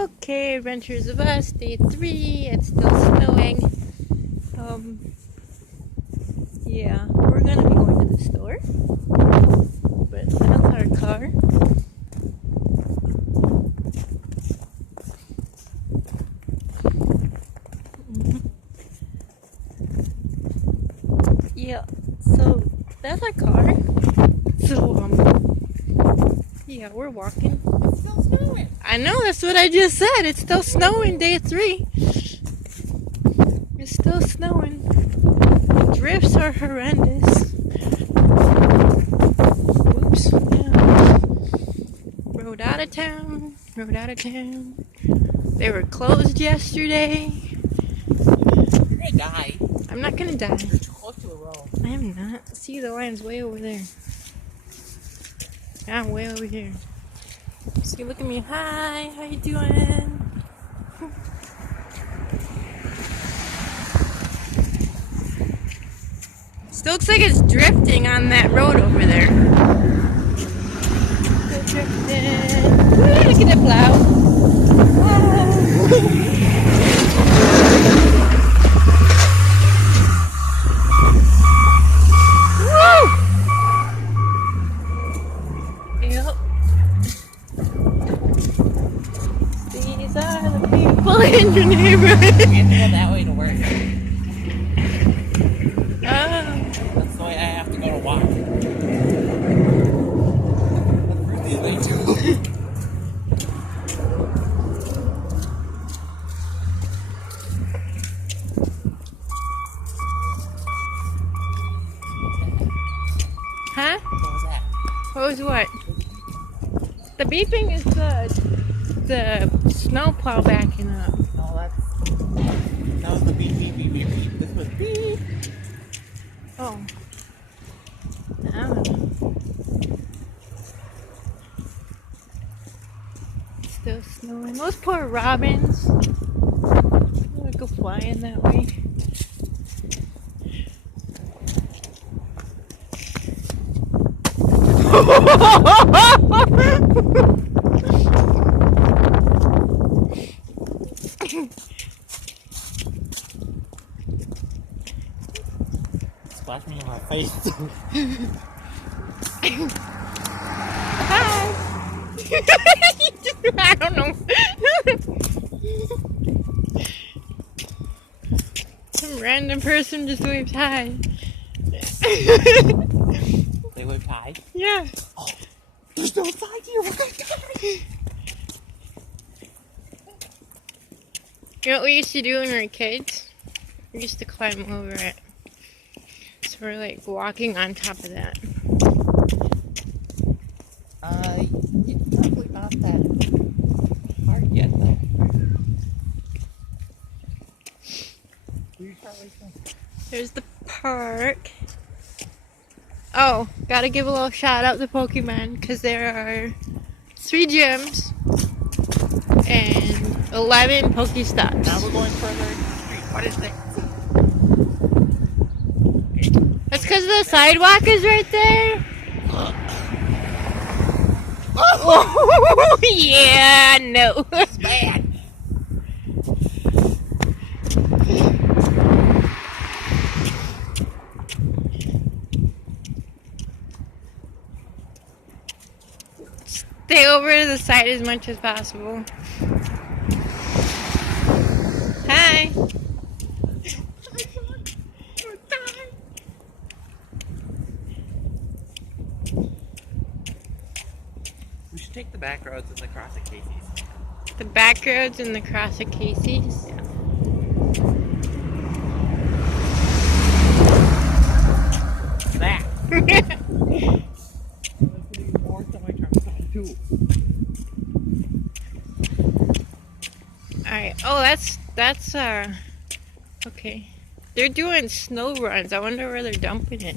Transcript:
Okay, Adventures of Us, day 3. It's still snowing. Yeah, we're gonna be going to the store. But that's our car. Yeah, so that's our car. So, yeah, we're walking. It's still snowing. I know, that's what I just said. It's still snowing, day 3. It's still snowing. The drifts are horrendous. Whoops. Yeah. Rode out of town. They were closed yesterday. You're gonna die. I'm not gonna die. You're too close to the road. I am not. See, the line's way over there. I'm way over here. See, look at me. Hi, how you doing? Still looks like it's drifting on that road over there. Still drifting. Ooh, look at the plow. Yep. These are the people in your neighborhood. You have to go that way to work. That's the way I have to go to walk. That's the first thing they do. Huh? What was that? What was what? The beeping is the snowplow backing up. No, that was the beep, beep, beep, beep, beep. This was beep. Oh. I don't know. Still snowing. Those poor robins. I'm gonna go flying that way. Splash me in my face. Hi! I don't know. Some random person just waved hi. They waved hi. Yeah. Oh, there's no side here. We're gonna die. You know what we used to do when we were kids? We used to climb over it. So we're like walking on top of that. It's probably not that hard yet, though. There's the park. Oh, gotta give a little shout out to Pokemon because there are 3 gyms and 11 Pokestops. Now we're going further into the street. What is this? That's because the sidewalk is right there. Oh, yeah, no. It's bad. Stay over to the side as much as possible. Hi. We should take the back roads and the cross at Casey's. The back roads and the cross at Casey's. Yeah. That. Alright, oh that's okay. They're doing snow runs. I wonder where they're dumping it.